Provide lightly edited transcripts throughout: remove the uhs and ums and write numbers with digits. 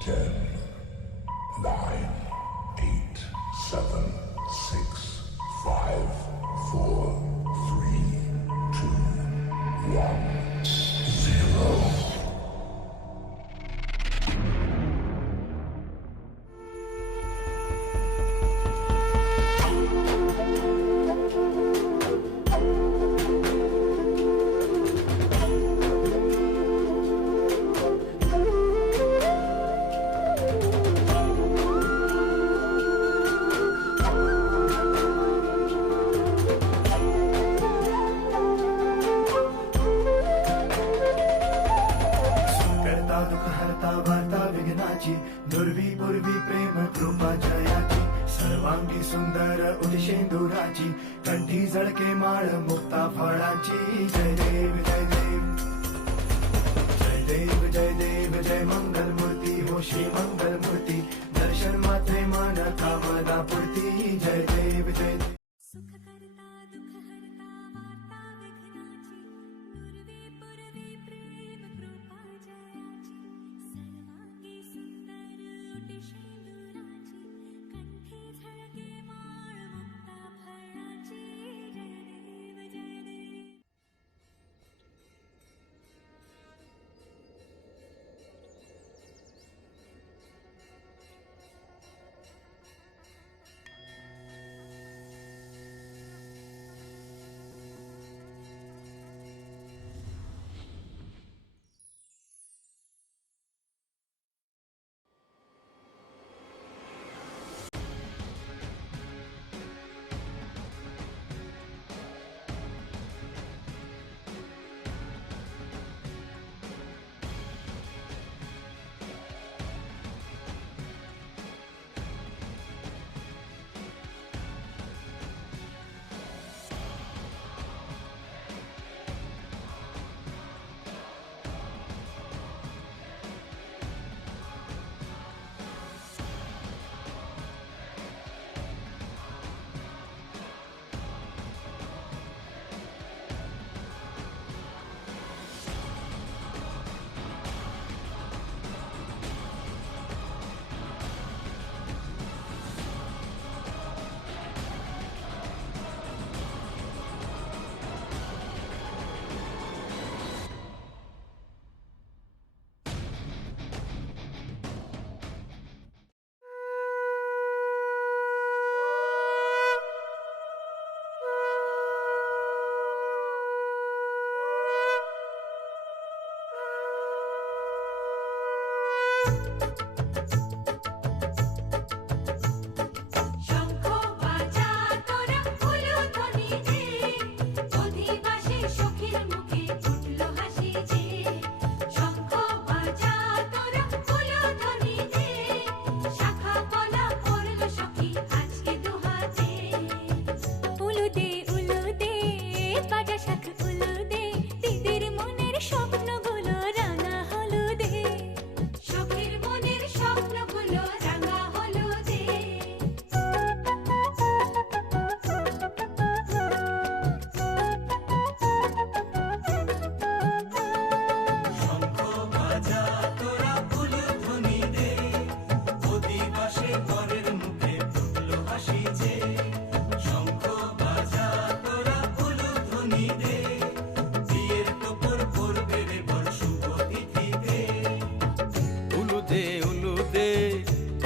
10, 9, 8, 7, 6, 5, 4, 3, 2, 1, 0. दुर्वी पूर्वी प्रेम कृपा जयाची सर्वांगी सुंदर उदिशेंदुराची कंठी झळके माळ मुक्ता फळाची जय देव जय देव जय देव जय देव जय मंगल मूर्ती हो श्री मंगल मूर्ती दर्शन मात्रे मन कामना पूर्ती जय देव जय देव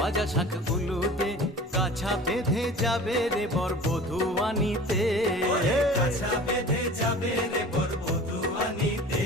বাজা শাখ উলুদে কাছা বেঁধে যাবে রে বর বধূ আনিতে কাছা বেঁধে যাবে রে বর বধূ আনিতে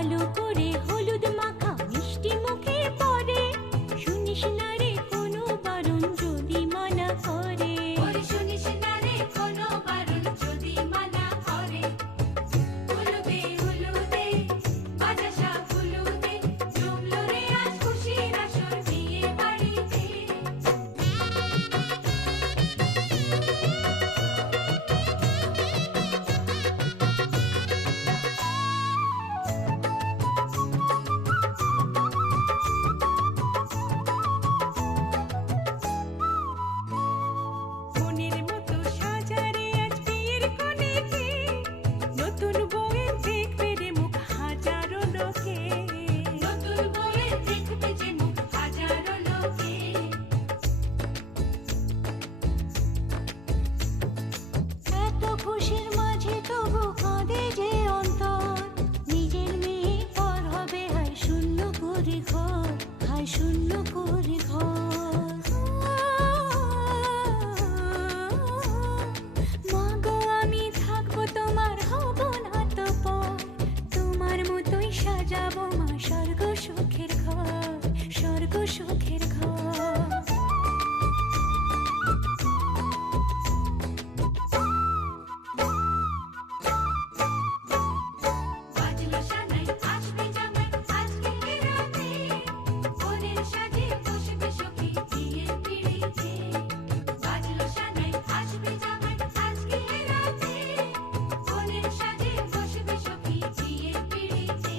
ভালো করে হলুদ মাখা মিষ্টি মুখে পড়ে শুনিস না রে কোনো বারণ যদি মানা করে শুনিস না রে কোনো বারণ যদি মানা করে হলুদে হলুদে বাজা শাক হলুদে জমলো রে আজ খুশির আসর বিয়ে বাড়িতে মনের মতো সাজারে আজ বিয়ের কোণেতে নতুন বউয়ের দেখবে রে মুখ হাজারো লোকে নতুন বউয়ের দেখবে যে মুখ হাজারো লোকে এত খুশির মাঝে তবু কাঁদে যে অন্তর নিজের মেয়ে পর হবে হায় শূন্য করে ঘর হায় শূন্য করে ঘর মাগো আমি থাকবো তোমার হব না তো পর তোমার মতোই সাজাবো মা স্বর্গ সুখের ঘর স্বর্গ সুখের ঘর বাজলো সানাই আসবে জামাই আজকে রাতে ওদের সাজে বসবে সখী বিয়ের পিড়িতে বাজলো সানাই আসবে জামাই আজকে রাতে ওদের সাজে বসবে সখী বিয়ের পিড়িতে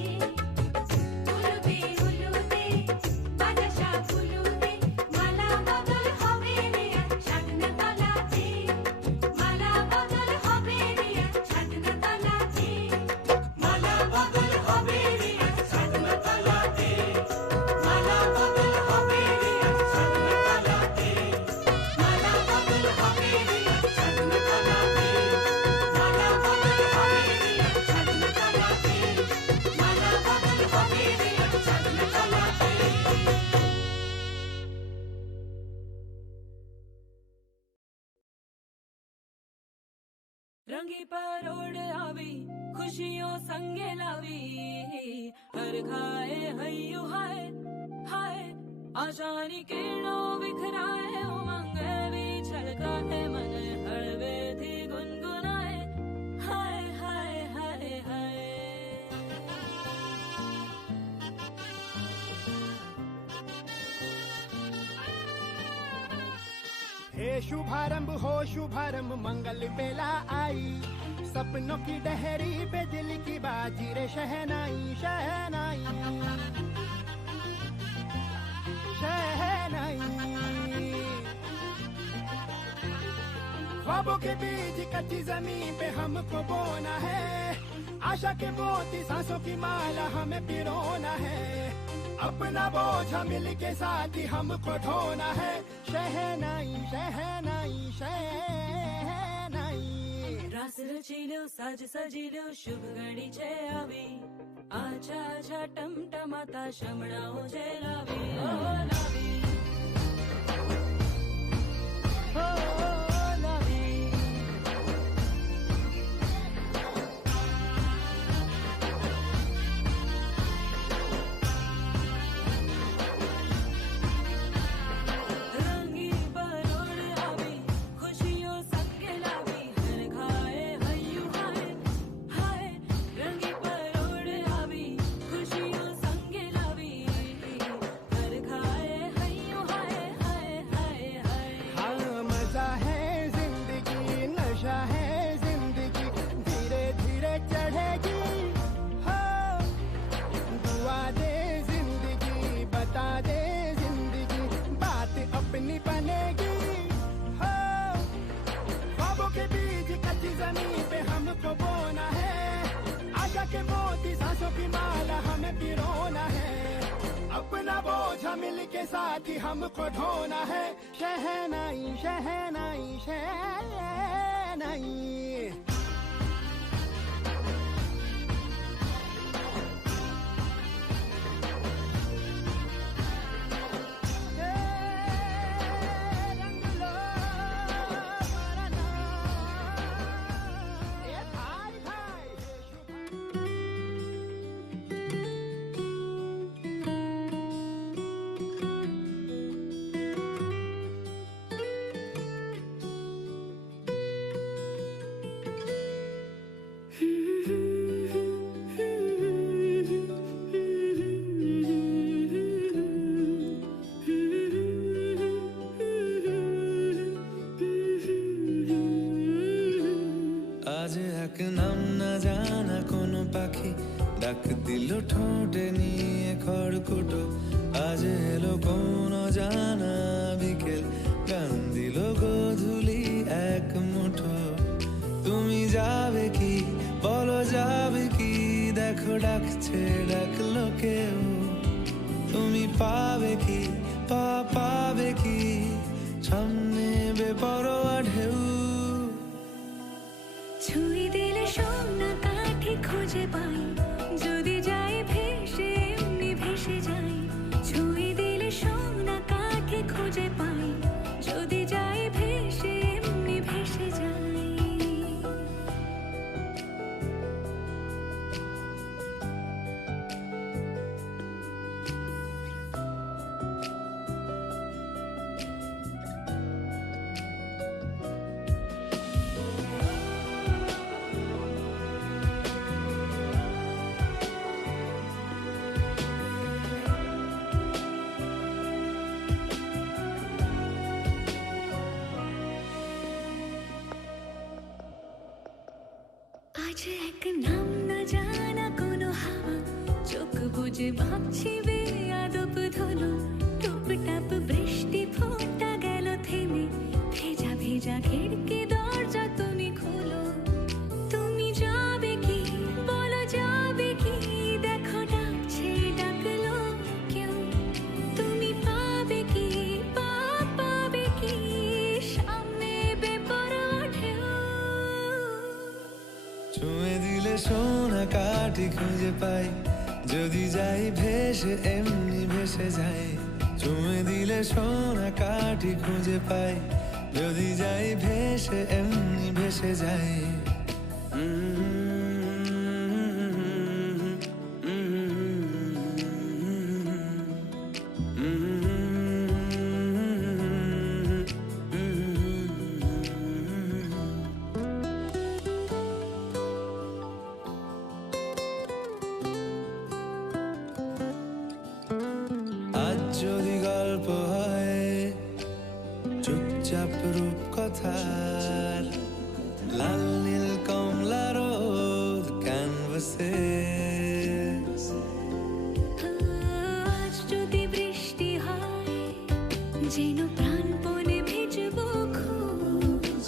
হলুদে হলুদে বাজা শাক হলুদে মালা বদল হবে রে আজ ছাদনা তলাতে মালা বদল হবে রে আজ ছাদনা তলাতে মালা বদল হবে রে আজ ছাদনা তলাতে মালা বদল হবে রে আজ ছাদনা তলাতে মালা বদল হবে রে আজ ছাদনা তলাতে মালা বদল হবে রে আজ ছাদনা তলাতে মালা বদল হবে রে আজ ছাদনা তলাতে रंगी परोड़ आवी खुशियों संगे लावी हर खाए हयू हाय हाय आशानी किरणों बिखराए उमंग भी छलका है मन हड़वे थी गुनगुनाए हाय हाय हाय हाय हे शुभारंभ मंगल बेला आई सपनों की डहरी पे दिल की बाजी रे शहनाई शहनाई शहनाई ख्वाबों के बीज कच्ची जमीन पे हमको बोना है आशा के मोती सांसों की माला हमें पिरोना है अपना बोझ मिल के साथ ही हमको ढोना है शहनाई शहनाई शहनाई रास रचिलो साज सजिलो शुभ घड़ी छे आवी आछा आछा टमटमाता शमणाओ जे लावी ओ लावी ओ लावी रंगी परोड़ आवी खुशियों संगे लावी हर खाए हयू हाय हाय रंगी परोड़ आवी खुशियों संगे लावी हर खाए हयू हाय हाय हाय हाय हाँ मजा है जिंदगी नशा है जिंदगी धीरे धीरे चढ़ेगी हाँ दुआ दे जिंदगी बता दे जिंदगी बात अपनी बनेगी हाँ ख्वाबों के बीज कच्ची जमीन पे हमको बोना है आशा के मोती सांसों की माला हमें पिरोना है अपना बोझ मिल के साथ ही हमको ढोना है शहनाई शहनाई शहनाई ডাক দিল ঠোঁটে নিয়ে খড়কুটো, আজ এলো কোন জানা বিকেল, গান দিল গোধূলি এক মুঠো। তুমি যাবে কি বলো যাবে কি, দেখো ডাকছে ডাকলো কেউ। তুমি পাবে কি পাবে কি, সামনে বেপরোয়া ঢেউ। ছুঁয়ে দিলে সোনা কাঠি খুঁজে পাই, যদি যাই ভেসে এমনি ভেসে যাই। ছুঁয়ে দিলে সোনা কাঠি খুঁজে পাই, যদি যাই ভেসে এমনি ভেসে যাই। আজ এক নাম না জানা কোনো হাওয়া, চোখ বুজে ভাবছি বেয়াদব ধলো। টুপটাপ বৃষ্টি ফোঁটা গেল থেমে, ভেজা ভেজা খিড়কি দরজা তুমি খোলো। তুমি যাবে কি বলো যাবে কি, দেখো ডাকছে ডাকলো কেউ। তুমি পাবে কি পাবে কি, সামনে বেপরোয়া ঢেউ। ছুঁয়ে দিলে সোনা কাঠি খুঁজে পাই, যদি যাই ভেসে এমনি ভেসে যাই। ছুঁয়ে দিলে সোনা কাঠি খুঁজে পাই, যদি যাই ভেসে এমনি ভেসে যাই। আজ যদি গল্প হয় চুপচাপ রূপকথার, লাল নীল কমলা রোদ ক্যানভাসে। আজ যদি বৃষ্টি হয়, যেন প্রাণপণে ভিজবো খোঁজ।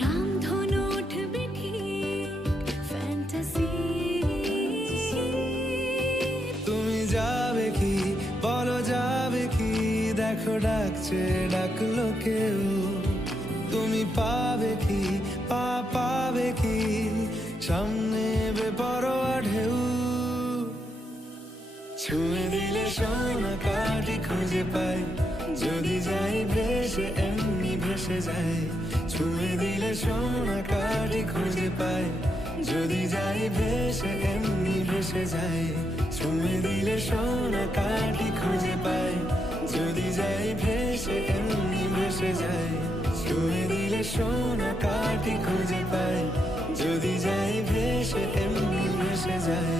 রামধনু উঠবে ঠিক ফ্যান্টাসি। তুমি যাবে কি বলো যাবে কি, দেখো ডাকছে ডাকলো কেউ। তুমি পাবে কি পাবে কি, সামনে বেপরোয়া ঢেউ। ছুঁয়ে দিলে সোনা কাঠি খুঁজে পাই, যদি যাই ভেসে এমনি ভেসে যাই। ছুঁয়ে দিলে সোনা কাঠি খুঁজে পাই, যদি যাই ভেসে এমনি ভেসে যাই। ছুঁয়ে দিলে সোনা কাঠি খুঁজে পাই, যদি যাই ভেসে এমনি ভেসে যাই। ছুঁয়ে দিলে সোনা কাঠি খুঁজে পাই, যদি যাই ভেসে এমনি ভেসে যাই।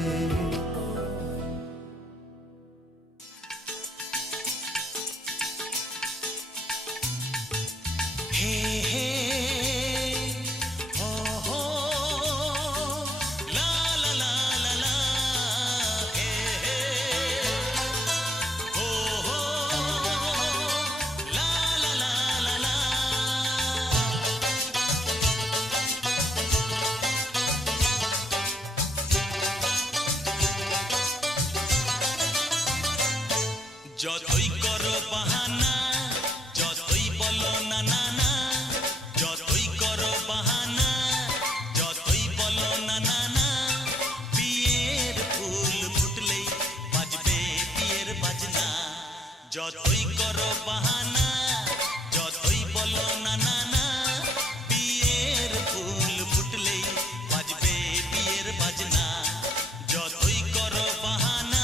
যতই করো বাহানা, যতই বলো না না না, যতই করো বাহানা, যতই বলো না না না, বিয়ের ফুল ফুটলেই বাজবে বিয়ের বাজনা। যতই করো বাহানা, যতই বলো না না না, বিয়ের ফুল ফুটলেই বাজবে বিয়ের বাজনা। যতই করো বাহানা।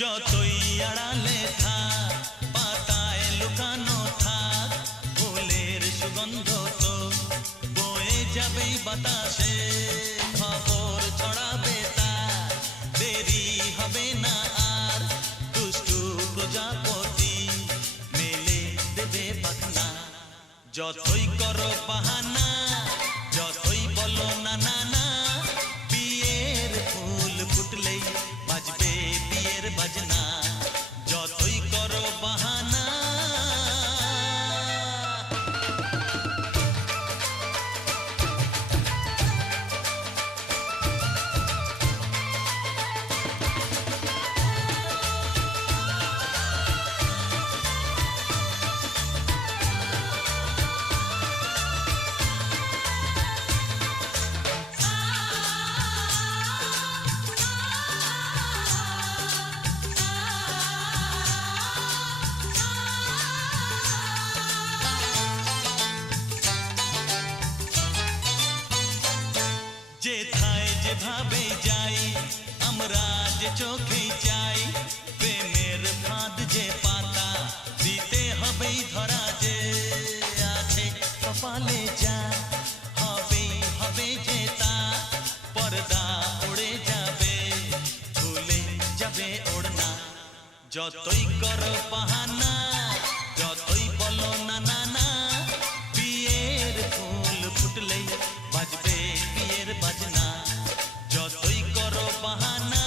যতই আড়ালে থাক, বাতাসে খবর ছড়াবে তার, দেরি হবে না আর, দুষ্টু প্রজাপতি মেলে দেবে পাখনা। যতই করো বাহানা, যতই বলো না না না, বিয়ের ফুল ফুটলেই বাজবে বিয়ের বাজনা। যতই করো বাহানা। যেথায় যেভাবে যাই আমরা যে চোখেই চাই, প্রেমের ফাঁদ যে পাতা দিতে হবেই ধরা, যে আছে কপালে যা হবেই হবে যে তা, পর্দা উড়ে যাবে ভুলে যাবে ওড়না। যতই করো বাহানা, যতই বলো না না না, বিয়ের ফুল ফুটলেই বাজবে বিয়ের বাজনা। যতই করো বাহানা,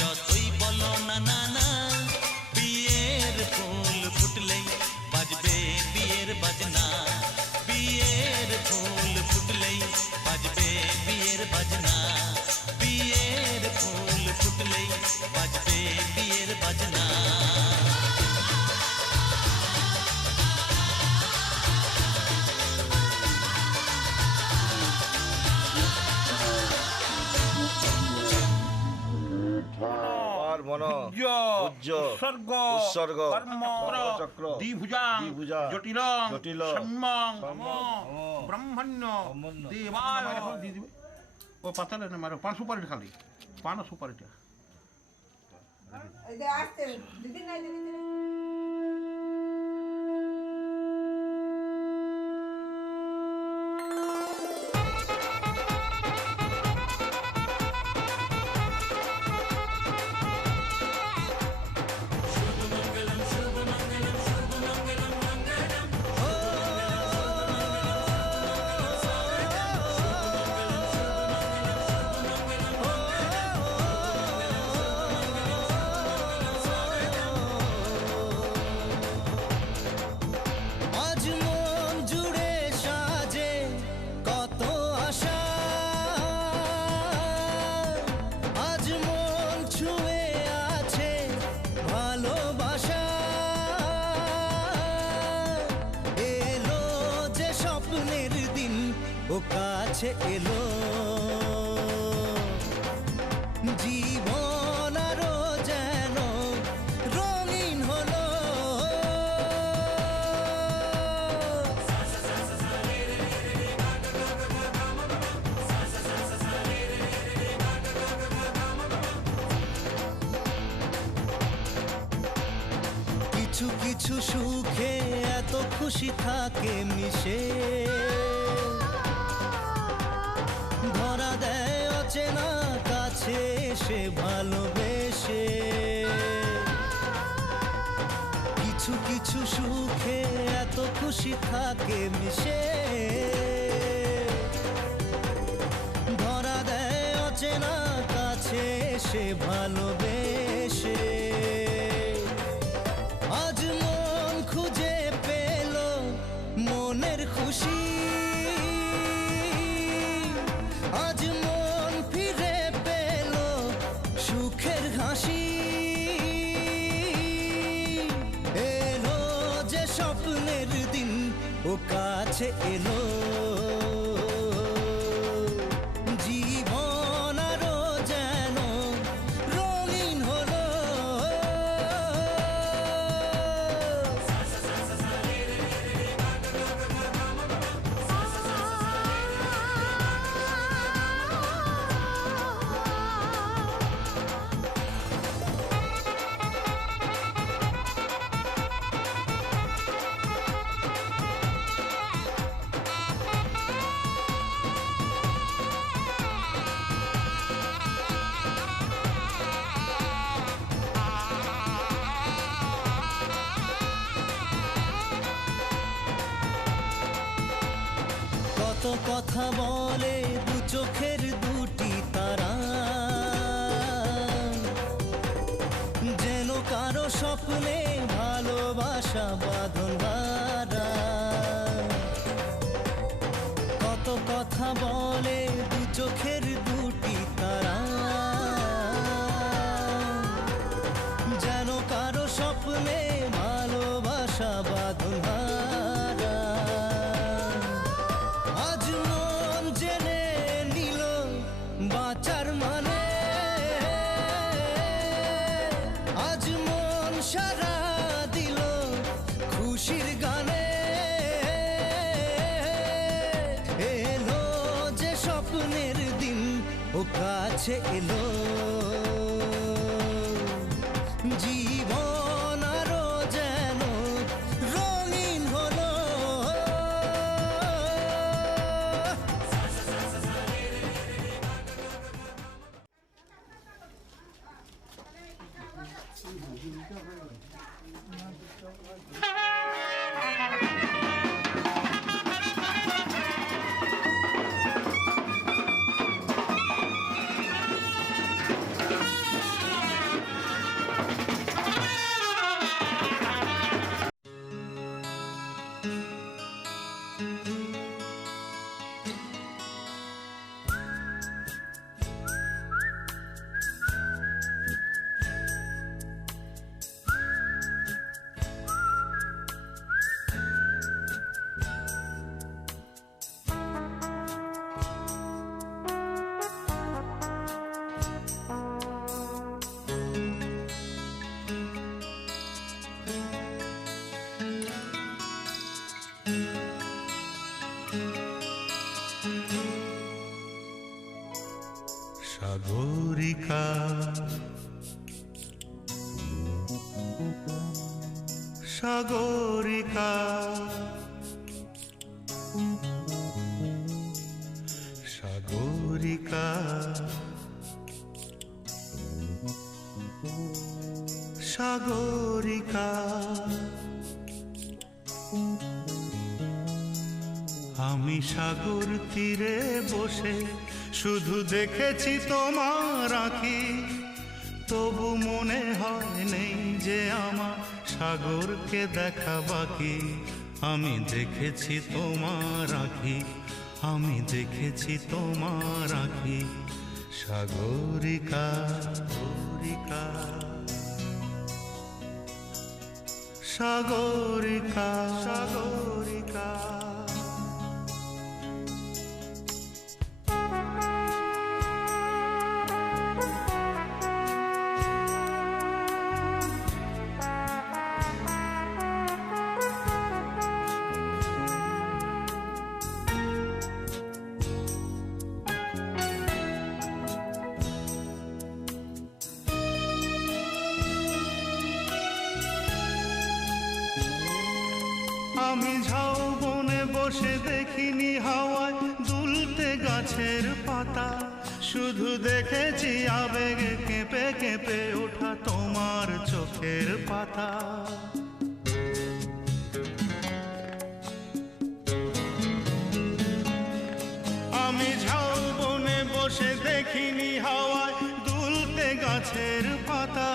যতই বলো না না না, বিয়ের ফুল ফুটলেই বাজবে বিয়ের বাজনা। বিয়ের ফুল ফুটলেই বাজবে বিয়ের বাজনা। বিয়ের ফুল ফুটলেই বাজবে বিয়ের বাজনা। আর মন উজ্জ উৎসর্গ উৎসর্গ কর্ম চক্র দ্বিভুজাং দ্বিভুজা জটিলং জটিল সম্যং সম্যং ব্রহ্মণ্য ব্রহ্মণ্য দেবায় দিয়ে দিবে ও পাতালে না মারো পান সুপারি খালি পান ও সুপারিটা আসতে দিদি নাই দিদি আজ মন জুড়ে সাজে কত আশা, আজ মন ছুঁয়ে আছে ভালোবাসা। এলো যে স্বপ্নের দিন ও কাছে এলো, জীবন আরো যেন রঙিন হলো। কিছু কিছু সুখে এত খুশি থাকে মিশে, ধরা দেয় অচেনা কাছে সে ভালোবেসে। কিছু কিছু সুখে এত খুশি থাকে মিশে, ধরা দেয় অচেনা কাছে সে ভালোবেসে। আজ মন খুঁজে পেল মনের খুশি, আজ মন ফিরে পেল সুখের হাসি। এলো যে স্বপ্নের দিন ও কাছে এলো, জীবন আরো যেন রঙিন হলো। কথা বলে দু চোখের দুটি তারা, যেন কারো স্বপ্নে ভালোবাসা বাঁধন হারা। কত কথা বলে দু চোখের দুটি তারা, যেন কারো স্বপ্নে ভালোবাসা বাঁধন হারা। আজ মন জেনে নিল বাঁচার মানে, আজ মন সারা দিল খুশির গানে। এলো যে স্বপ্নের দিন ও কাছে এলো, জীবন আরো যেন রঙিন হলো। সাগরিকা সাগরিকা সাগরিকা সাগরিকা। আমি সাগর তীরে বসে শুধু দেখেছি তোমার আঁখি, তবু মনে হয় নেই যে আমার সাগরকে দেখা বাকি। আমি দেখেছি তোমার আঁখি, আমি দেখেছি তোমার আঁখি। সাগরিকা সাগরিকা সাগরিকা সাগরিকা। আমি ঝাউবনে বসে দেখিনি হাওয়ায় দুলতে গাছের পাতা, শুধু দেখেছি আবেগে কেঁপে কেঁপে ওঠা তোমার চোখের পাতা। আমি ঝাউবনে বসে দেখিনি হাওয়ায় দুলতে গাছের পাতা,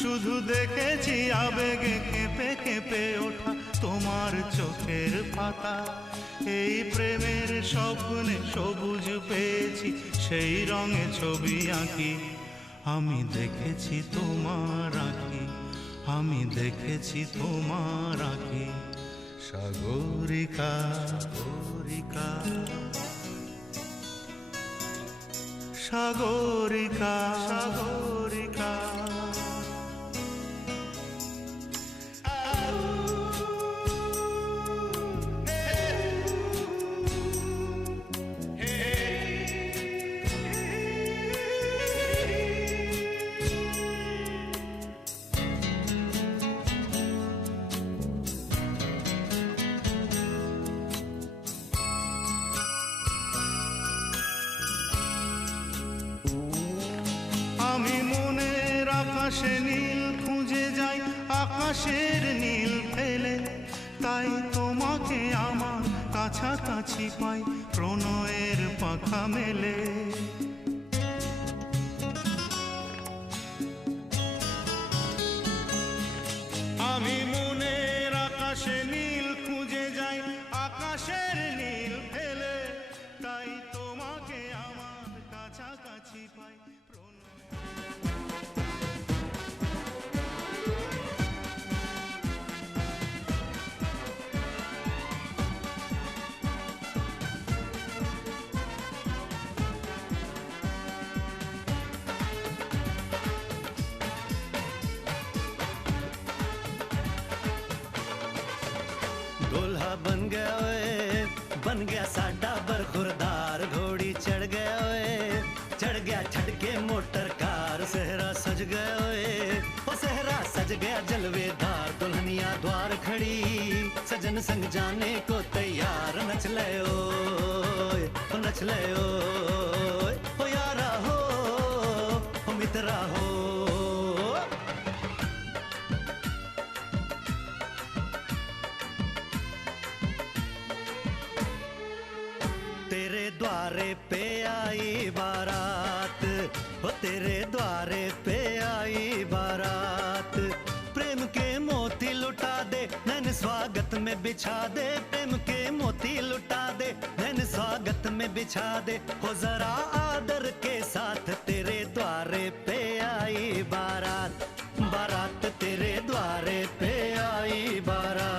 শুধু দেখেছি আবেগে কেঁপে কেঁপে ওঠা তোমার চোখের পাতা। এই প্রেমের স্বপ্নে সবুজ পেয়েছি, সেই রঙে ছবি আঁকি। আমি দেখেছি তোমার আঁখি, আমি দেখেছি তোমার আঁখি। সাগরিকা সাগরিকা সাগরিকা সাগরিকা। আমি মনের আকাশে নীল খুঁজে যাই, আকাশের নীল ফেলে, তাই তোমাকে আমার কাছে কাছাকাছি পাই প্রণয়ের পাখা মেলে। আমি মনের আকাশে নীল খুঁজে যাই আকাশের নীল ফেলে, তাই তোমাকে আমার কাছাকাছি পাই প্রণয়। दूल्हा बन गया ओए, बन गया साडा बरखुरदार, घोड़ी चढ़ गया ओए, चढ़ गया छटके मोटर कार, सहरा सज गया ओए, ओ सहरा सज गया जलवेदार, दुल्हनिया द्वार खड़ी, सजन संग जाने को तैयार, नच ले ओए, ओ नच ले ओए, ओ यारा हो, ओ मित्रा हो। तेरे द्वारे पे आई बारात, हो तेरे द्वारे पे आई बारात, प्रेम के मोती लुटा दे नैन स्वागत में बिछा दे, प्रेम के मोती लुटा दे नैन स्वागत में बिछा दे, हो जरा आदर के साथ तेरे द्वारे पे आई बारात, बारात तेरे द्वारे पे आई बारात।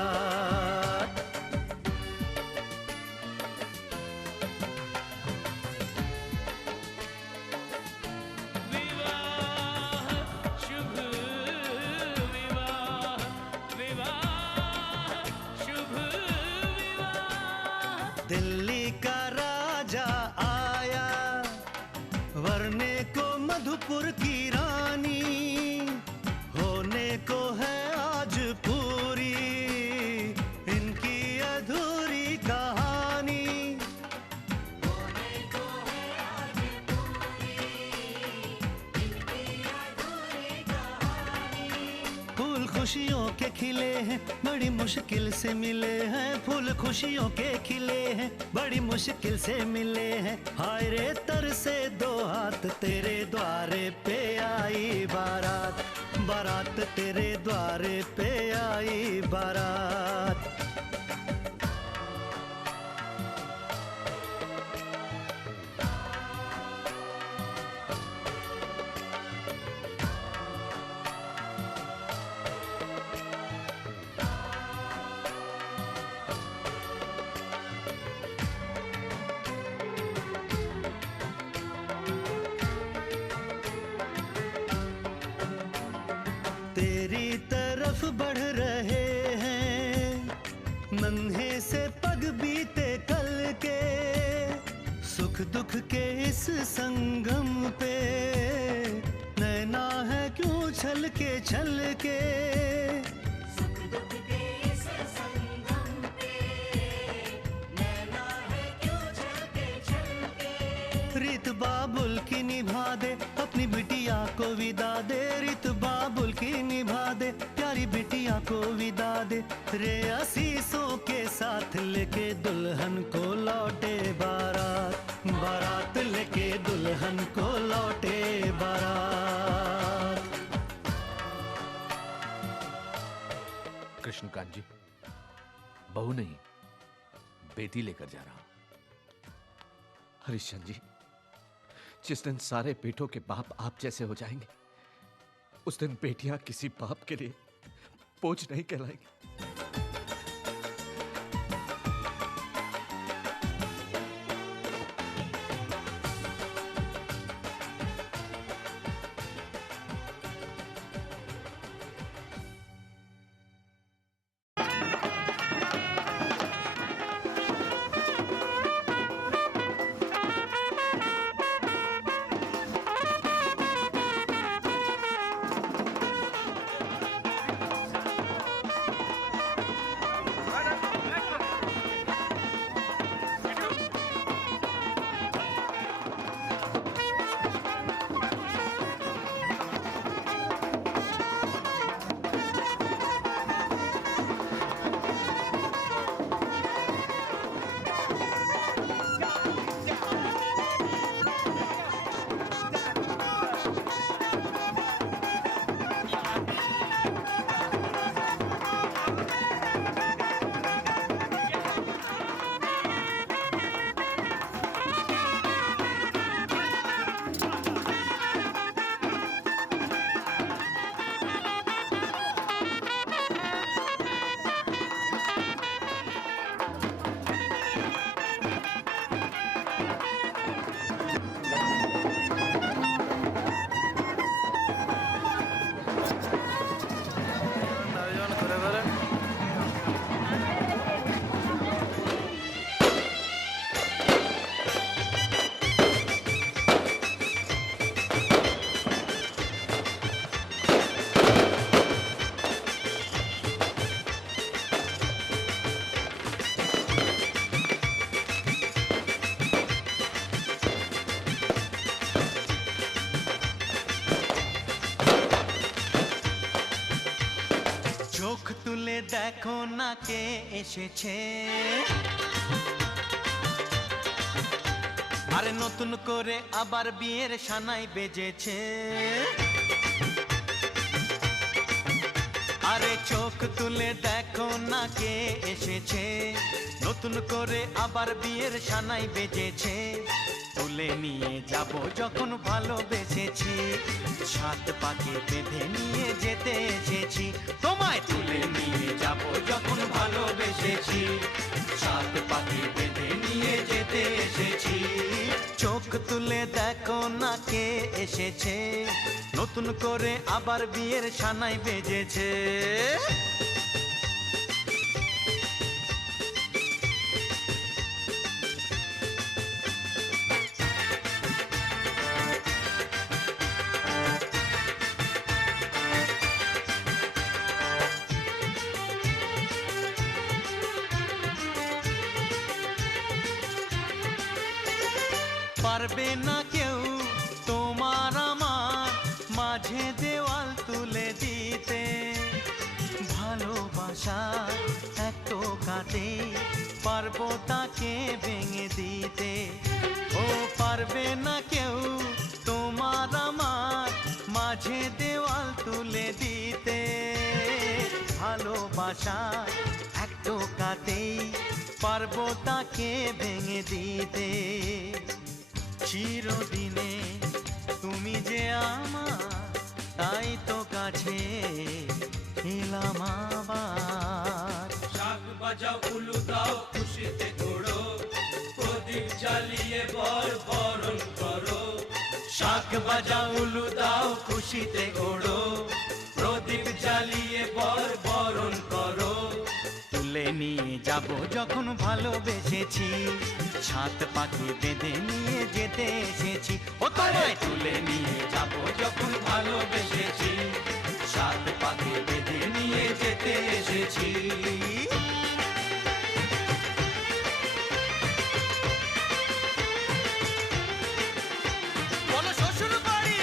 दिल्ली का राजा आया, वरने को मधुपुर की रानी, होने को है आज पूरी इनकी अधूरी कहानी। फूल खुशियों के खिले हैं बड़ी मुश्किल से मिले हैं, फूल खुशियों के खिले हैं बड़ी मुश्किल से मिले हैं, हाय रे तर से दो हाथ तेरे द्वारे पे आई बारात, बारात तेरे द्वारे पे आई बारात। तेरी तरफ बढ़ रहे हैं नन्हे से पग बीते कल के, सुख दुख के इस संगम पे नैना है क्यों छल के सुख दुख के इस संगम पे नैना है क्यों छल के। रीत बाबुल की निभा दे अपनी बिटिया को विदा दे, रीत बाबुल की निभा दे प्यारी बिटिया को विदा दे, रे आशीषों के साथ लेके दुल्हन को लौटे बारात, बारात लेके दुल्हन को लौटे बारात। कृष्णकांत जी, बहू नहीं बेटी लेकर जा रहा हूं। हरिश्चंद्र जी, जिस दिन सारे बेटों के बाप आप जैसे हो जाएंगे, उस दिन बेटियां किसी बाप के लिए बोझ नहीं कहलाएंगी। তুলে দেখো না কে এসেছে, আরে নতুন করে আবার বিয়ের সানাই বেজেছে। আরে চোখ তুলে দেখো না কে এসেছে, নতুন করে আবার বিয়ের সানাই বেজেছে। তুলে নিয়ে যাব যখন ভালোবেসেছি, সাত পাকে বেঁধে নিয়ে যেতে এসেছি। তোমায় তুলে নিয়ে যাব যখন ভালোবেসেছি, সাত পাকে বেঁধে নিয়ে যেতে এসেছি। চোখ তুলে দেখো না কে এসেছে, নতুন করে আবার বিয়ের সানাই বেজেছে। পারবে না কেউ তোমার আমার মাঝে দেওয়াল তুলে দিতে, ভালোবাসা এত কাটে পারবো তাকে ভেঙে দিতে। ও পারবে না কেউ তোমার আমার মাঝে দেওয়াল তুলে দিতে, ভালোবাসা একটু কাটেই পারবো তাকে ভেঙে দিতে। চিরদিনে তুমি যে আমার, তাই তো কাছে এলাম আবার। শাক বাজাও উলু দাও খুশিতে ঘোড়ো, প্রদীপ জ্বালিয়ে বর বরণ করো। শাক বাজাও উলু দাও খুশিতে ওড়ো, প্রদীপ জ্বালিয়ে বর বরণ করো। তুলে নিয়ে যাব যখন ভালোবেসেছি, সাত পাখি বেঁধে নিয়ে যেতে এসেছি। ও তোমায় তুলে নিয়ে যাব যখন ভালোবেসেছি, সাত পাখি বেঁধে নিয়ে যেতে এসেছি। বলো শ্বশুর বাড়ি,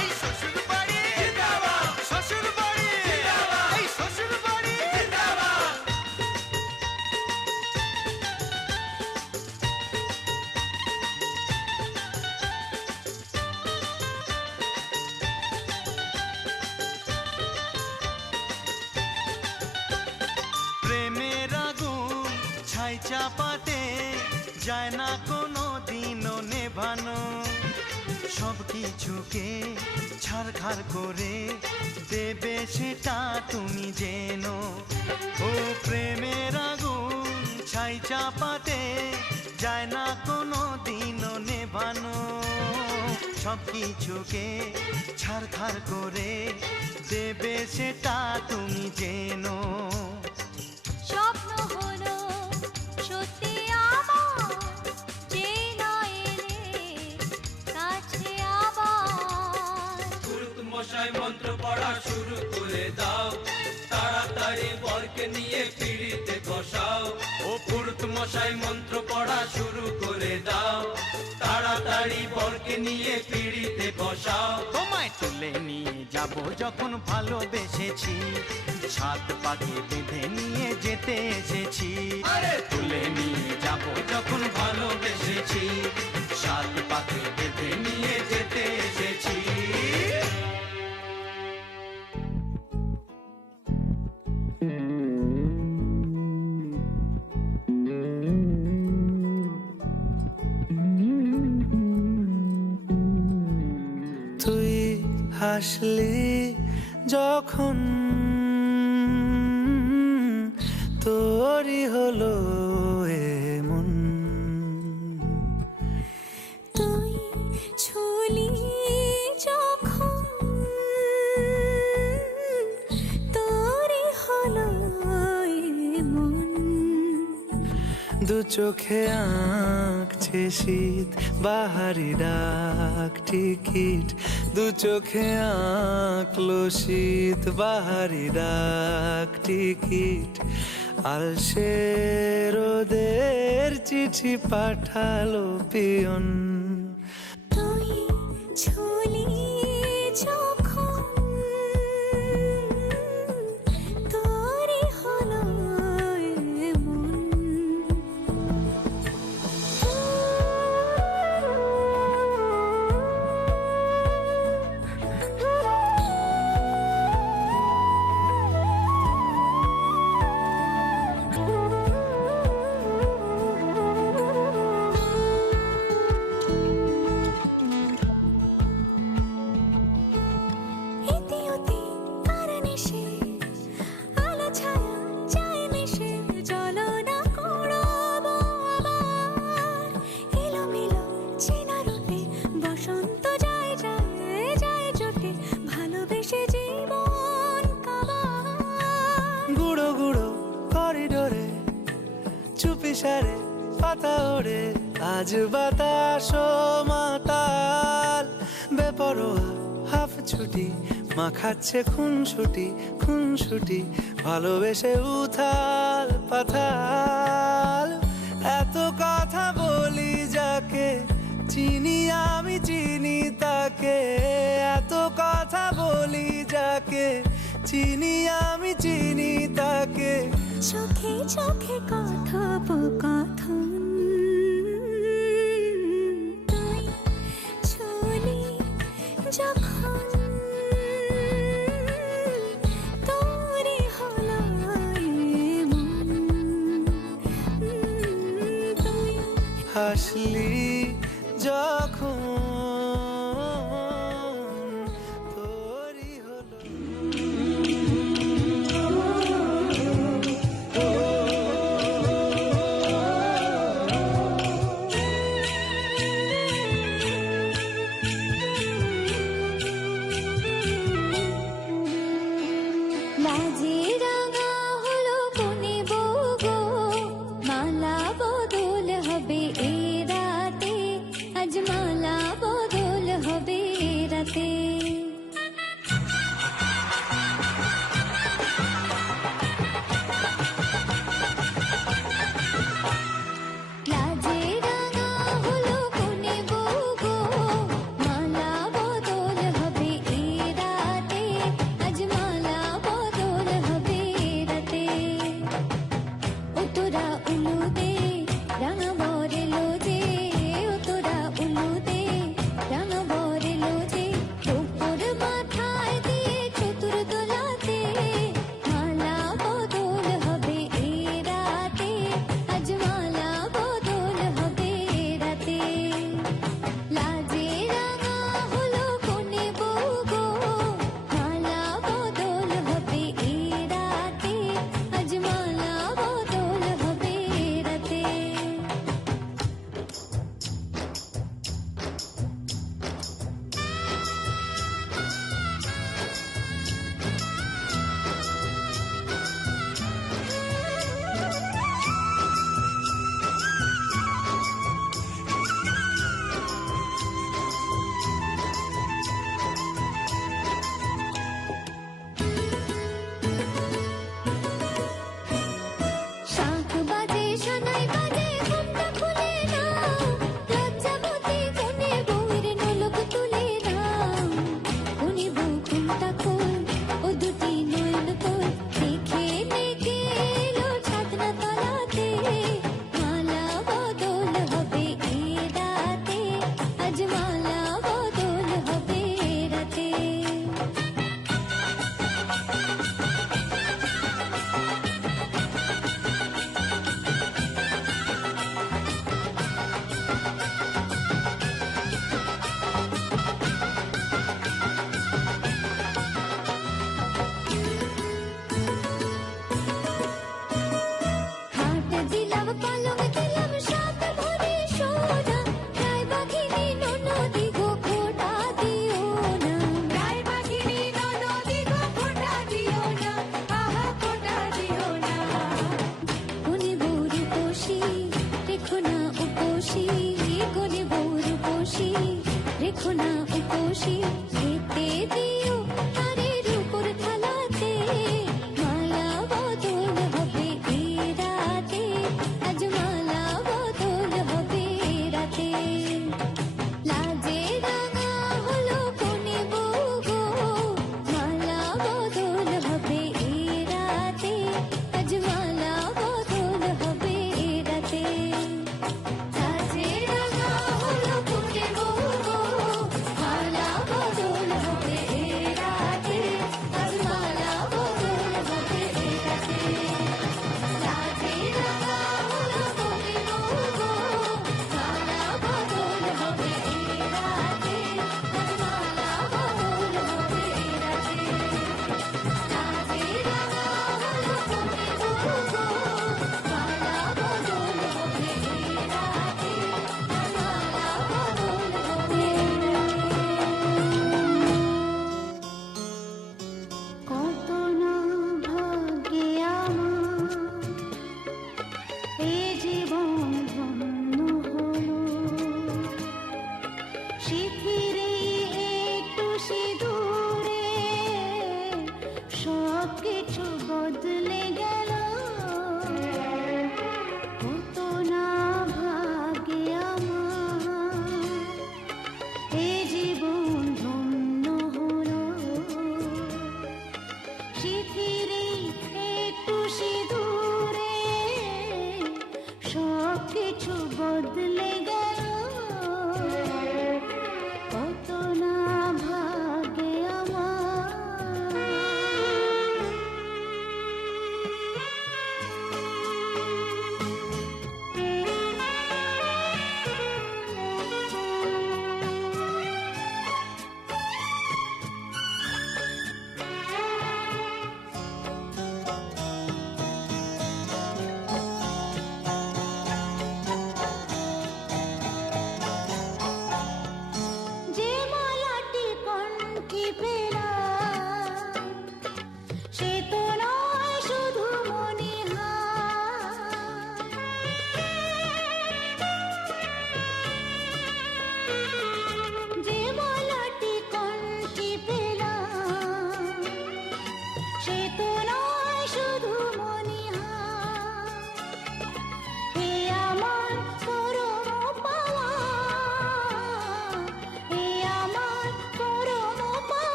এই শ্বশুর বাড়ি, শ্বশুর বাড়ি, এই শ্বশুর বাড়ি। প্রেমের আগুন ছাই চাপাতে যায় না কোনো দিনও নেভানো, সব কিছুকে ছারখার করে দেবে সেটা তুমি জেনো। ও প্রেমের আগুন ছাই চাপাতে যায় না কোনো দিনও নেভানো, সব কিছুকে ছারখার করে দেবে সেটা তুমি জেনো। স্বপ্ন হলো সত্যি আমার, যে না এলে কাছে আবার। পুরুত মশাই মন্ত্র পড়া শুরু করে দাও, তাড়াতাড়ি বরকে নিয়ে পিড়িতে বসাও। ও পুরুত মশাই মন্ত্র পড়া শুরু করে দাও, তাড়াতাড়ি বরকে নিয়ে পিড়িতে বসাও। তোমায় তুলে নিয়ে যাব যখন ভালোবেসেছি, সাত পাকে বেঁধে নিয়ে যেতে এসেছি। আরে তুলে নিয়ে যাব যখন ভালোবেসেছি, সাত পাকে বেঁধে নিয়ে যেতে এসেছি। তুই হাসলি যখন তোরই হলো এমন, তুই ছুলি যখন তোরই হলো এমন। দু চোখে আঁকছে শীত বাহারি ডাক টিকিট, দু চোখে আঁকলো শীত বাহারি ডাক টিকিট। আলসে রোদের চিঠি পাঠালো পিয়ন, তুই ছুলি যখন তোর ইশারে পাতা ওড়ে আজ বাতাস মাতাল বেপরোয়া হাফ ছুটি মাখাচ্ছে খুনসুটি ভালোবেসে উথাল পাথাল এত কথা বলি যাকে চিনি আমি চিনি তাকে এত কথা বলি যাকে চিনি আমি চিনি তাকে চোখে চোখে কথোপকথন তুই চলি যখন তোরে হলো এমন তুই হাসলি যখন তোরই হলো লাজে রাঙা হলো কোনে বউ গো মালা বদল হবে এ রাত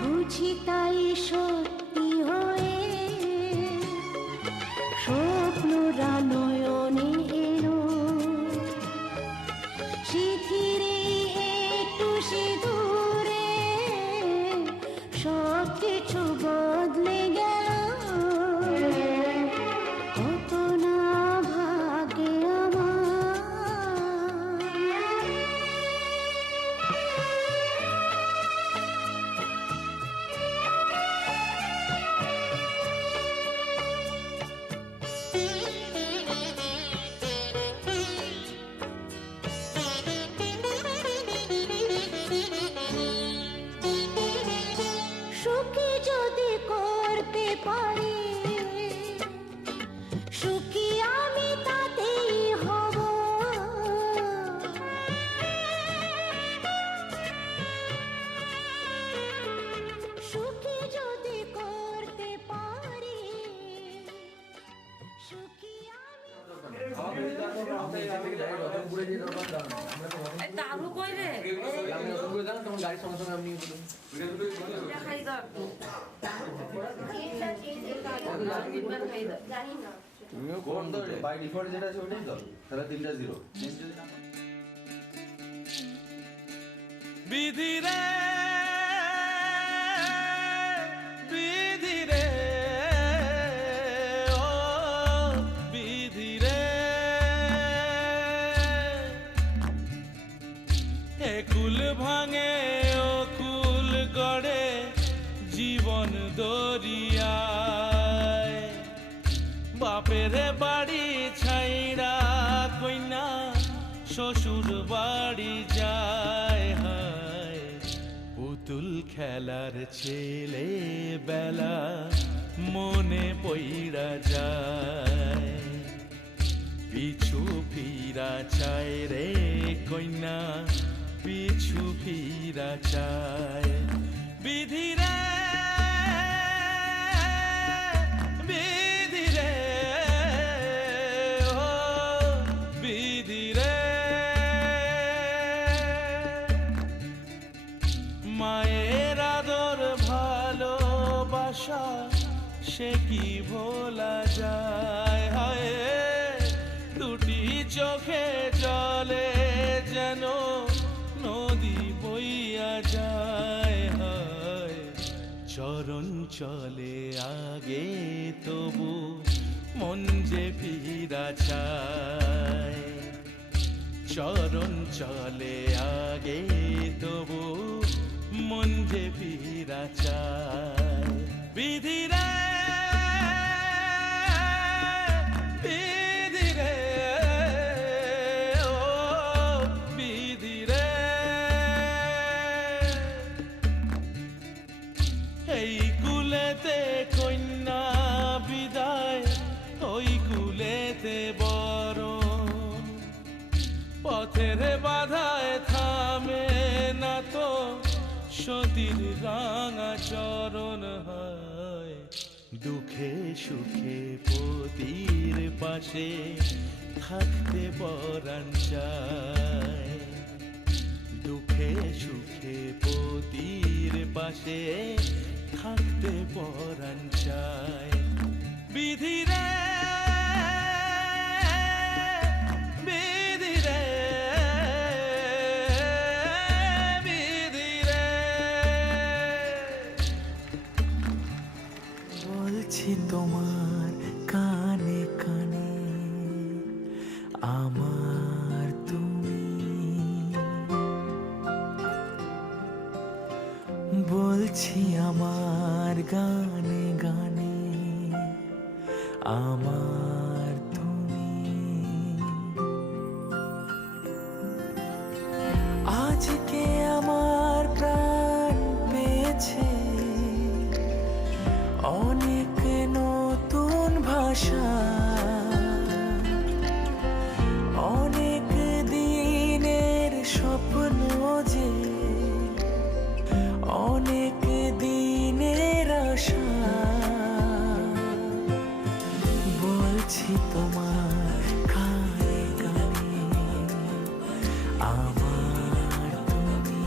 বুঝি তাই সত্যি হয়ে স্বপ্নরা নয়নে এলো শিথিরে একটু সিঁদুরে সব কিছু বদলে গেল কত না ভাগে আমার সুখী যদি করতে পারি সুখী আমি তাতেই হব সুখী যদি করতে পারি সুখী তারু কই রে খাই দাও জানি না তুমিও কোন তো বাই ডিফল্ট যেটা আছে ওটাই তো তাহলে 3টা 0 বিধি রে বিধি রে ও বিধি রে এ কুল ভাঙে ও কুল গড়ে জীবন দরিয়ায় বাপের বাড়ি ছাইড়া কইনা শ্বশুর বাড়ি যায় হায় পুতুল খেলার ছেলে বেলা মনে পইড়া যায় পিছু ফিরা চায় রে কইনা পিছু ফিরা চায় বিধি রে বিধি রে ও বিধি রে মায়ের আদর ভালোবাসা সে কি ভোলা যায় হায় দুটি চোখে জলে যেন নদী বইয়া যায় হায় চরণ চলে আগে তবু মন যে ফিরা চায় চরণ চলে আগে তবু মন যে ফিরা চায় বিধি রে বিধি রে ও বিধি রে এই কুলেতে কন্যা বিদায় ওই কুলেতে বরণ পথের বাধায় থামে না তো সতীর রাঙা চরণ হয় দুঃখে সুখে পতির পাশে থাকতে পরাণ চায় দুঃখে সুখে পতির পাশে থাকতে পরাণ চায় বিধি রে বিধি রে বিধি রে বলছি তোমার কানে কানে আমার তুমি বলছি আমার গানে গানে আমার তুমি আজকে আমার প্রাণ পেয়েছে অনেক নতুন ভাষা অনেক দিনের স্বপ্ন যে অনেক দিনের আশা বলছি তোমার কানে কানে আমার তুমি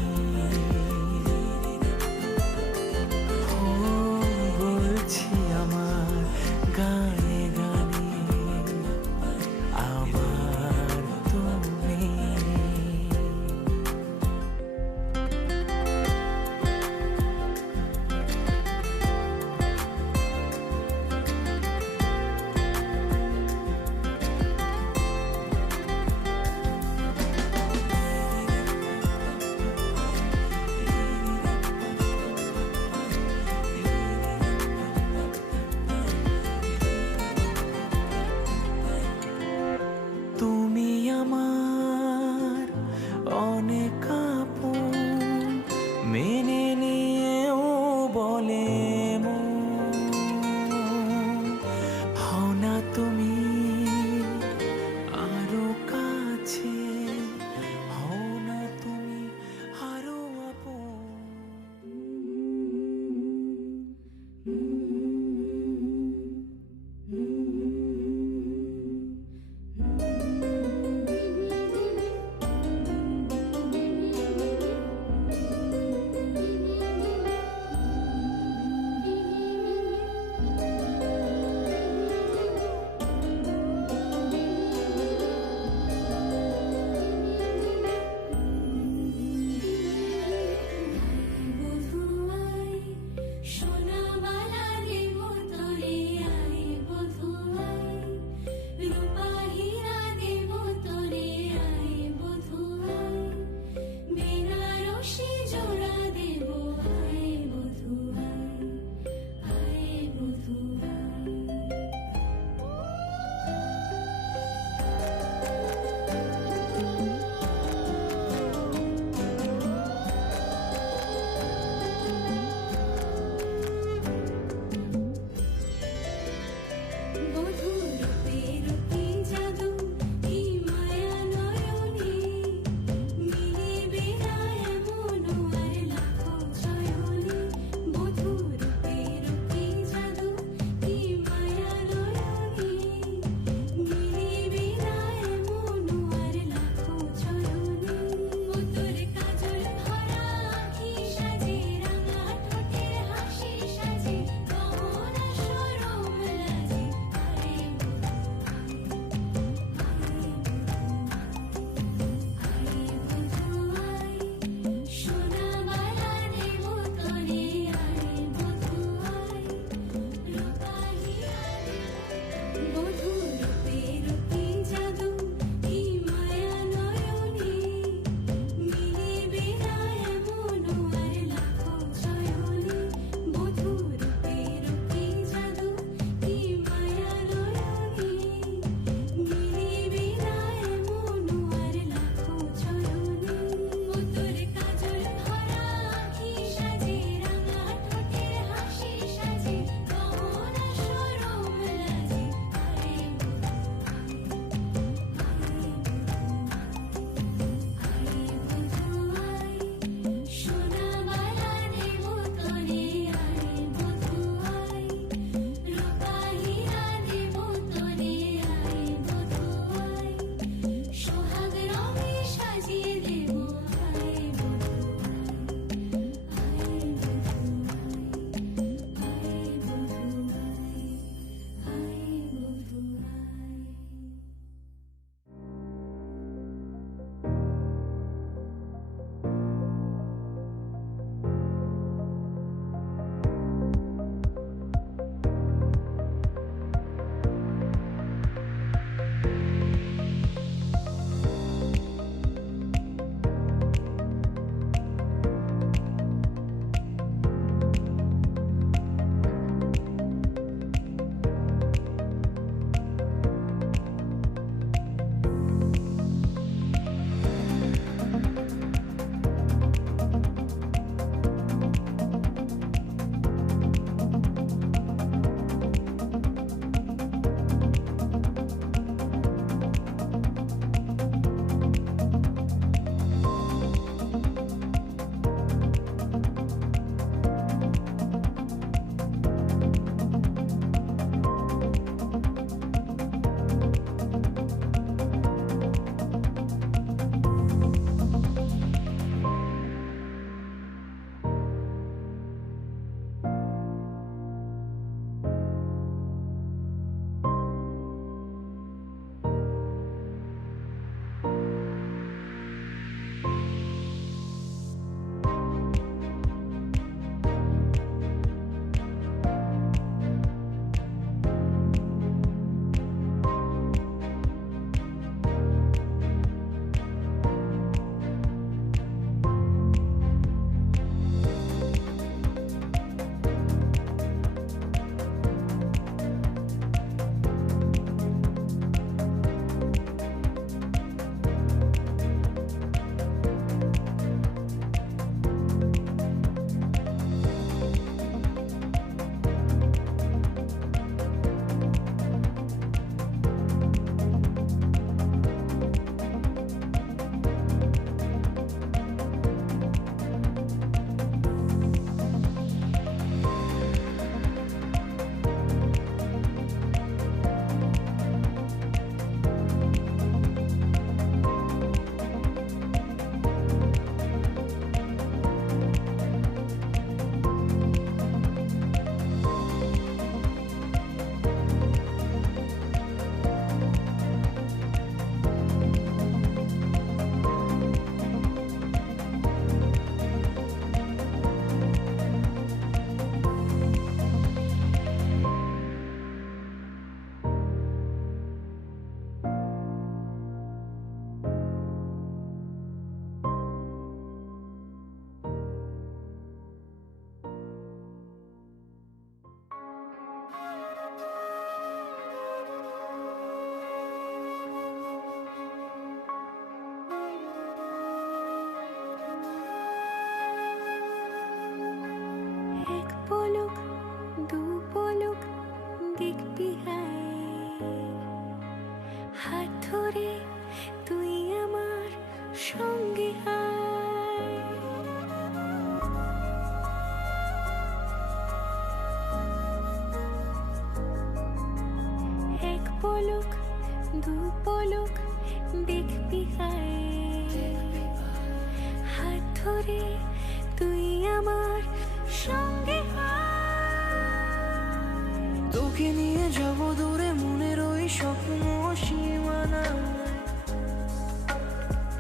তোকে নিয়ে যাব দূরে মনের ওই স্বপ্ন সীমানায়,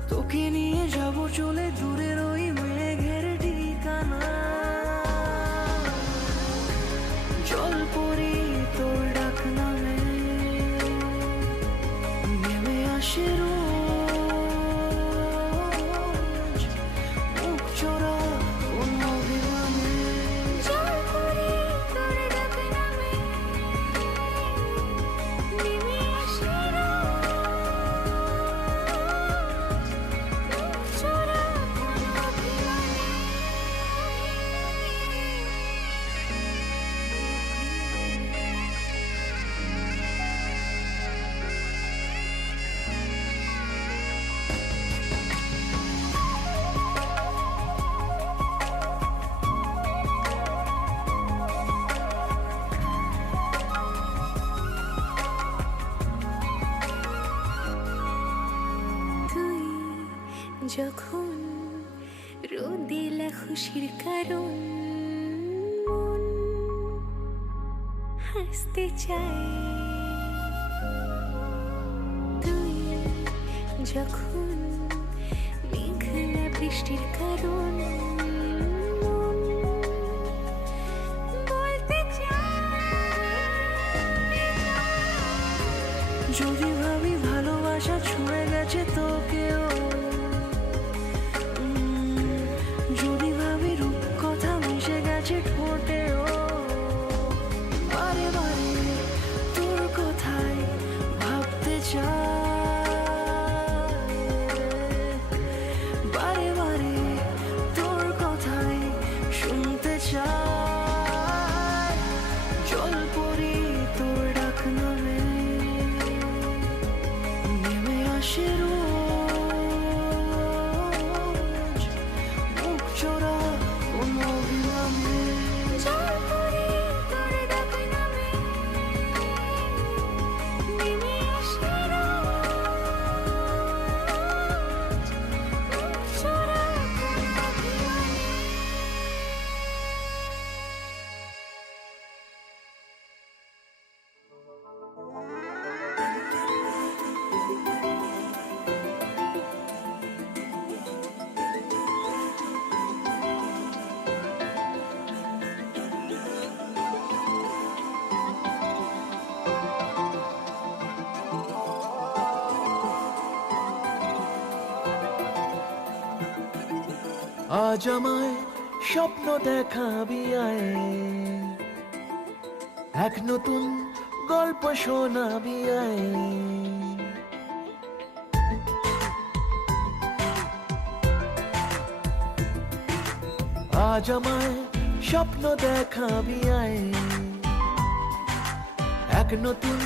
তোকে নিয়ে যাব চলে দূরের ওই মেঘের ঠিকানা। জল পরি তোর ডাক নামে নেমে আসে রোজ, মুখ চোরা কোন অভিমানে। জল পরি তোর ডাক নামে নেমে আসে রোজ, চোরা কোন অভিমানে। তুই যখন রোদেলা খুশির কারণ মন হাসতে চায়, তুই যখন মেঘলা বৃষ্টির কারণ মন বলতে চায়। যদি ভাবি ভালোবাসা ছুঁয়ে গেছে তোকেও, যদি ভাবি রূপ কথা মিশে গেছে ঠোঁটেও, বারে বারে তোর কথাই ভাবতে চাই, বারে বারে তোর কথাই শুনতে চাই। জল পরি তোর ডাক নামে নেমে আসে রোজ, মুখ চোরা কোন অভিমানে। জল পরি তোর ডাক নামে নেমে আসে রোজ, মুখ চোরা কোন অভিমানে। আজ আমায় স্বপ্ন দেখাবি আয়, এক নতুন গল্প শোনাবি আয়। আজ আমায় স্বপ্ন দেখাবি আয়, এক নতুন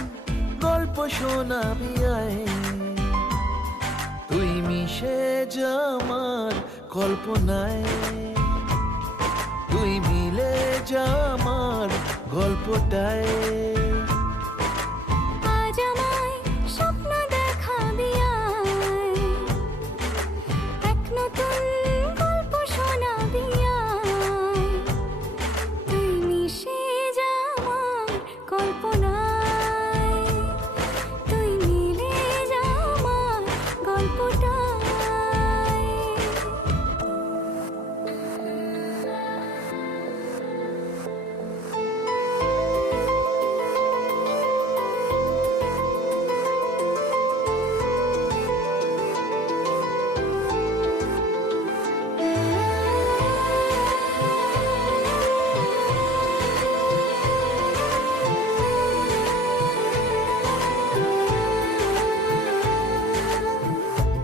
গল্প শোনাবি আয়। তুই মিশে যা আমার কল্পনায়, তুই মিলে যা আমার গল্পটায়। আজ আমায় স্বপ্ন দেখাবি আয়, এক নতুন গল্প শোনাবি আয়। তুই মিশে যা আমার কল্পনায়, তুই মিলে যা আমার গল্পটায়।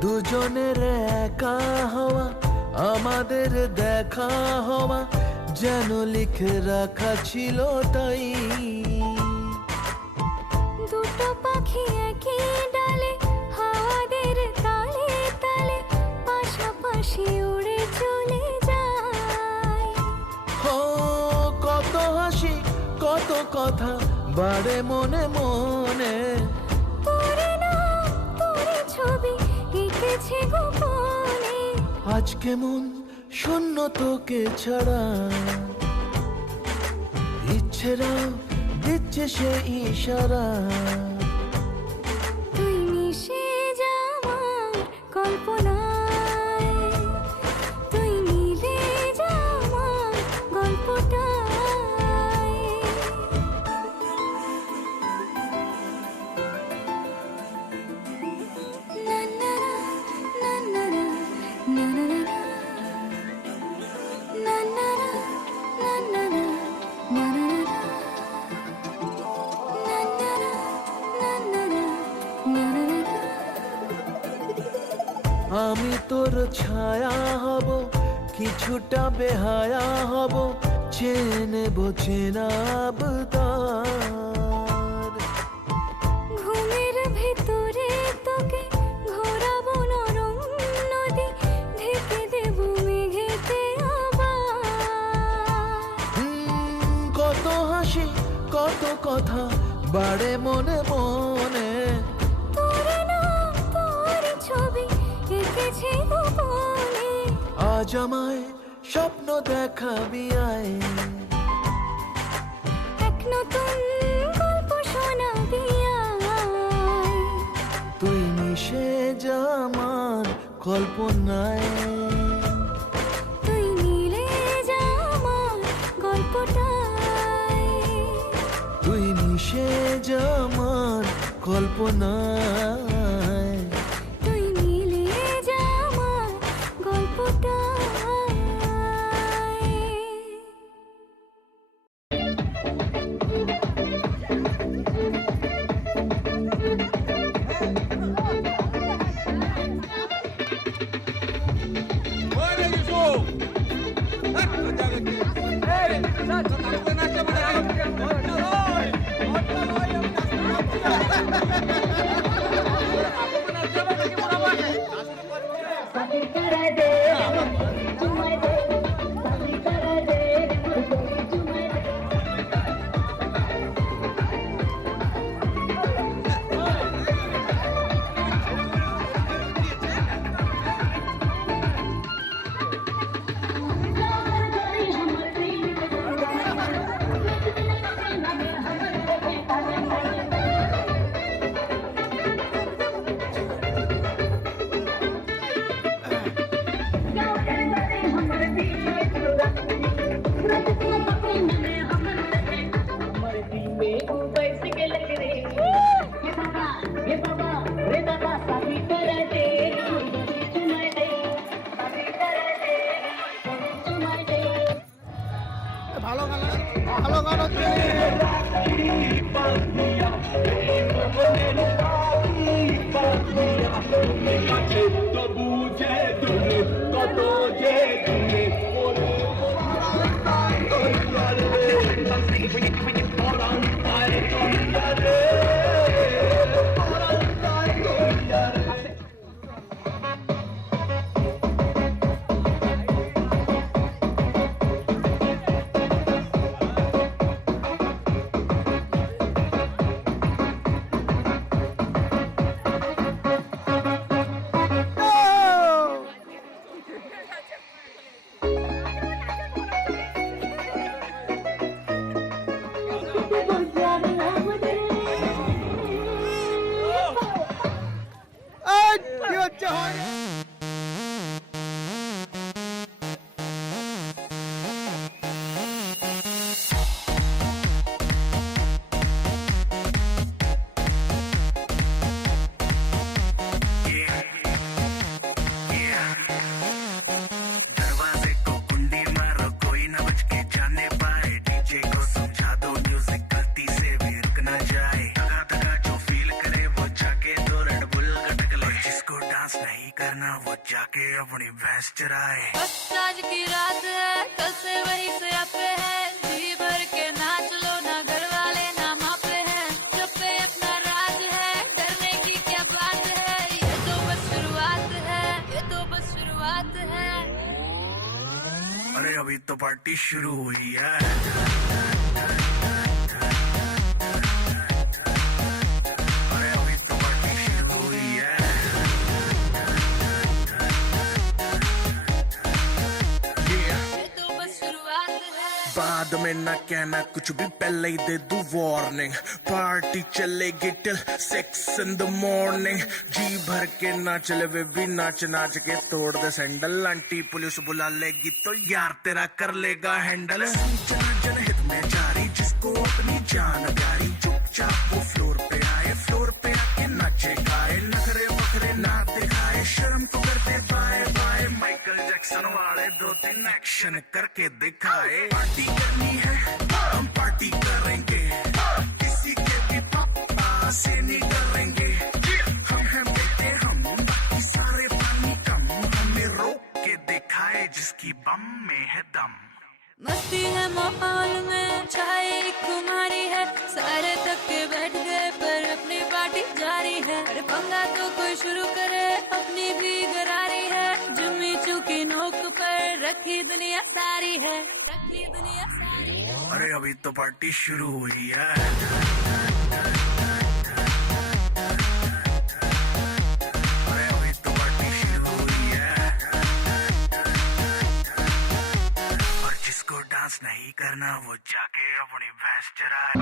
দুজনের একা হওয়া, আমাদের দেখা হওয়া যেন লিখে রাখা ছিল তাই। দুটো পাখি একই ডালে হাওয়াদের তালে তালে পাশাপাশি উড়ে চলে যায়। ও কত হাসি কত কথা বাড়ে মনে মনে, তোরে না তোরে ছবি এঁকেছে গোপনে। আজ কেমন শূন্য তোকে ছাড়া, ইচ্ছেরা দিচ্ছে সে ইশারা। তুই মিশে যা আমার কল্পনায়, তুই মিলে যা আমার গল্পটায়। না না না না না না না না na na na na na na na আমি তোর ছায়া হব, কিছুটা বেহায়া হব, চেনে নেব চেনাব তার। ঘুমের ভেতরে তোকে ঘোরাবো নরম নদী, ঢেকে দেব মেঘেতে আবার। কত হাসি কত কথা বাড়ে মনে মনে, তোর নাম তোর ছবি এঁকেছি গোপনে। আজ আমায় স্বপ্ন দেখাবি আয়, এক নতুন গল্প শোনাবি আয়। তুই মিশে যা আমার কল্পনায়, তুই মিলে যা আমার গল্পটায়। তুই মিশে যা আমার কল্পনায়। তুই মিলে যা আমার গল্পটায়। आज की रात है, कल से वही से आपे है, जी भर के नाच लो ना, घर वाले ना मापे हैं, जब पे अपना राज है, डरने की क्या बात है, ये तो बस शुरुआत है, ये तो बस शुरुआत है। अरे अभी तो पार्टी शुरू हुई है। बाद में ना कहना कुछ भी, पहले ही दे दूं वार्निंग। पार्टी चलेगी टिल 6 in the morning। जी भर के ना चले वे भी नाच नाच के तोड़ दे सैंडल। आंटी पुलिस बुला लेगी तो यार तेरा कर लेगा हैंडल। सूचना जनहित में जारी, जिसको अपनी जान प्यारी, चुपचाप वो फ्लोर पे आए, फ्लोर पे आके नाचे गाए, नखरे वखरे ना दिखाए, शर्म तो करते बाय बाय। माइकल जैक्सन वाले 2-3 एक्शन करके दिखाए। पार्टी करनी है हम पार्टी करेंगे, किसी के भी पापा से नहीं डरेंगे। हम हैं बेटे हम, बाकी सारे पानी कम, हमें रोक के दिखाए जिसकी बम में है दम। मस्ती है माहौल में छाई कुमारी है, सारे थक के बैठ गए पर अपनी पार्टी जारी है। अरे पंगा तो कोई शुरू करे, अपनी भी गरारी है, जुम्मी चूकी नोक पर रखी दुनिया सारी है, रखी दुनिया सारी है। अरे अभी तो पार्टी शुरू हुई है। अरे अभी तो पार्टी शुरू हुई है। और जिसको डांस नहीं करना वो जाके अपनी भैंस चराए।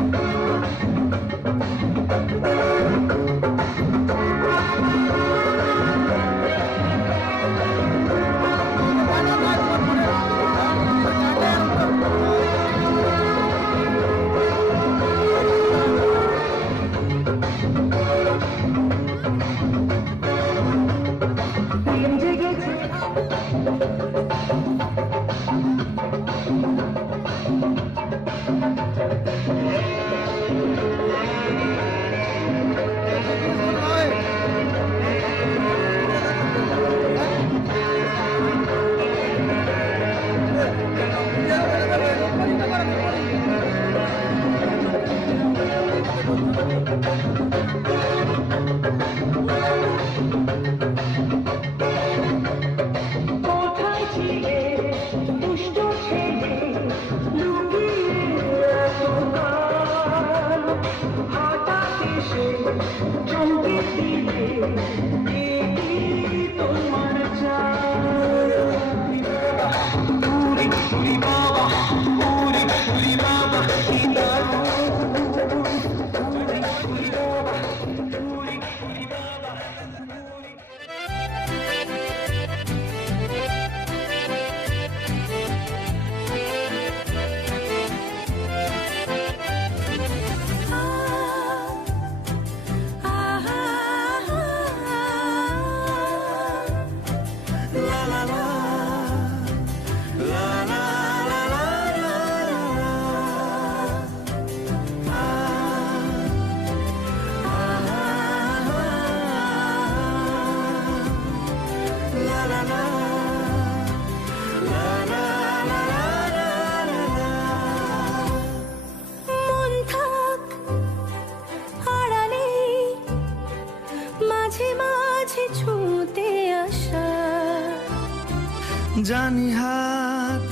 জানি হাত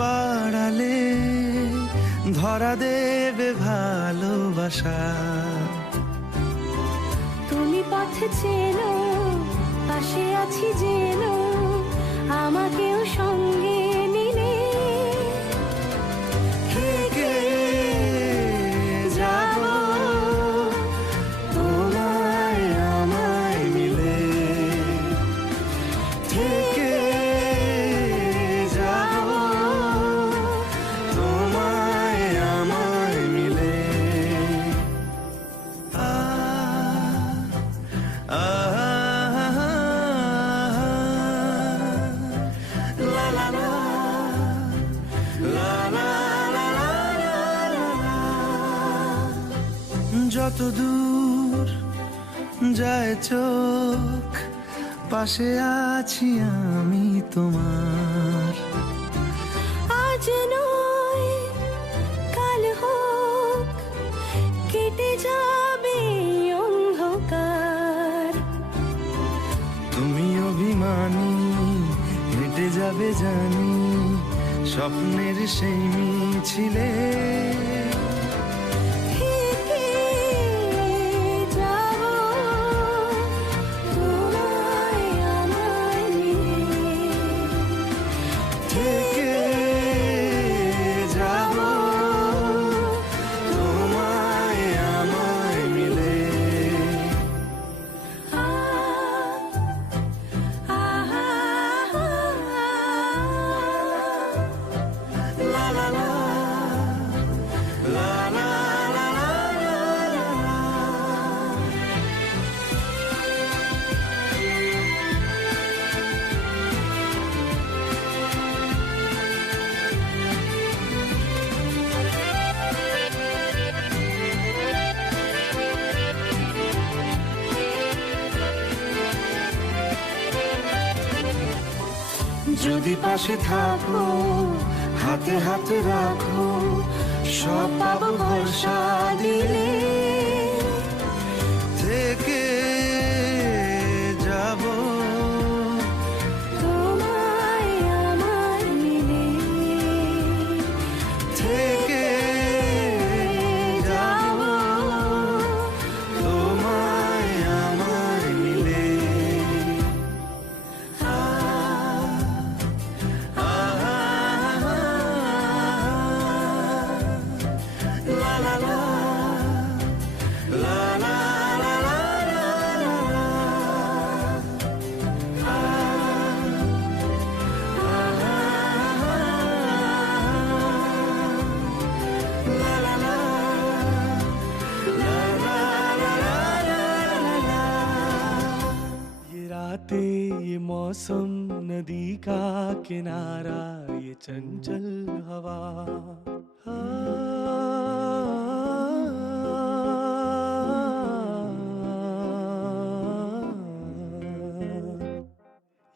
বাড়ালে ধরা দেবে ভালোবাসা। তুমি পথ চেনো, পাশে আছি জেনো, আমাকেও সঙ্গে নিলে থেকে যাব তোমায় আমায় মিলে, থেকে যাব তোমায় আমায় মিলে। যত দূর যায় চোখ, পাশে আছি আমি তোমার। আজ নয় কাল হোক, কেটে যাবে অন্ধকার। তুমি অভিমানী হেঁটে যাবে জানি, স্বপ্নের সেই মিছিলে। থেকে যদি পাশে থাকো হাতে হাতে রাখো সব পাবো ভরসা দিলে থেকে যাব তোমায় আমার মিলে থেকে যাব তোমায় আমার মিলে La la la la la la ये रातें ये मौसम नदी का किनारा ये चंचल हवा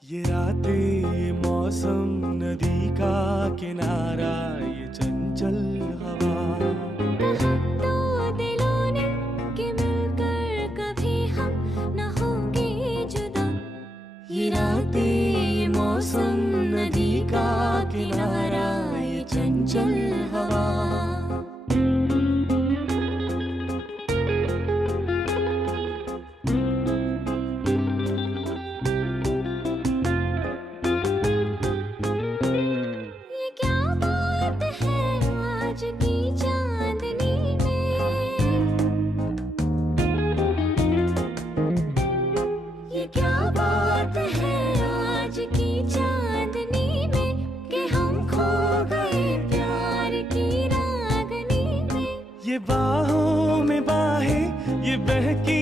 ये रातें ये मौसम नदी का किनारा ये चंचल हवा दो दिलों ने कि मिलकर कभी हम न होंगे जुदा ये रातें ये मौसम नदी का किनारा ये चंचल हवा ये क्या बात है आज की चांदनी में ये क्या बात है आज की चांदनी में कि हम खो गए प्यार की रागनी में ये बाहों में बाहें ये बहकी